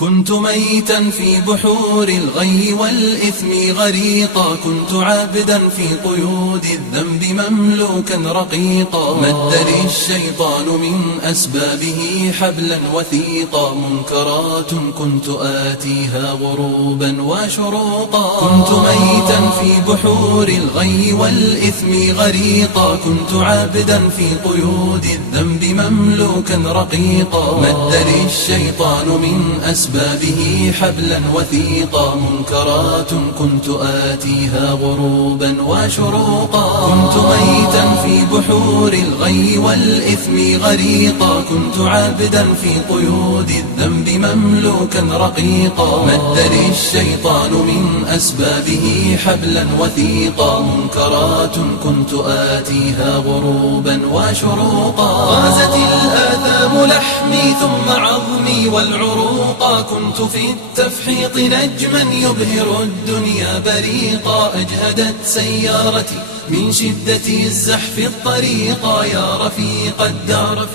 كنت ميتا في بحور الغي والإثم غريقا، كنت عابدا في قيود الذنب مملوكا رقيقا. مد لي الشيطان من أسبابه حبلا وثيقا، منكرات كنت آتيها غروبا وشروقا. كنت ميتا في بحور الغي والإثم غريقا، كنت عابدا في قيود الذنب مملوكا رقيقا. مد لي الشيطان من أسبابه حبلا وثيقا، منكرات كنت آتيها غروبا وشروقا. كنت ميتا في بحور الغي والإثم غريقا، كنت عابدا في قيود الذنب مملوكا رقيقا. مد لي الشيطان من أسبابه حبلا وثيقا، منكرات كنت آتيها غروبا وشروقا. غازت الآثام لحمي ثم عظمي والعروقا، كنت في التفحيط نجما يبهر الدنيا بريقا. أجهدت سيارتي من شدة الزحف الطريقا، يا رفيق الدار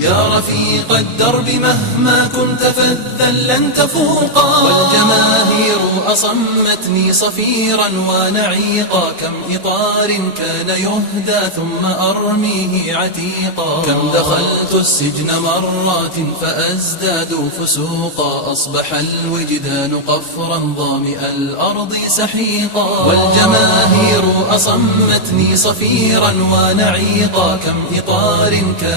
يا رفيق الدرب مهما كنت فذا لن تفوقا. والجماهير أصمتني صفيرا ونعيقا، كم إطار كان يهدى ثم أرميه عتيقا. كم دخلت السجن مرات فأزداد فسوقا، أصبح الوجدان قفرا ظامئ الأرض سحيقا. والجماهير أصمتني صفيرا ونعيقا، كم إطار كان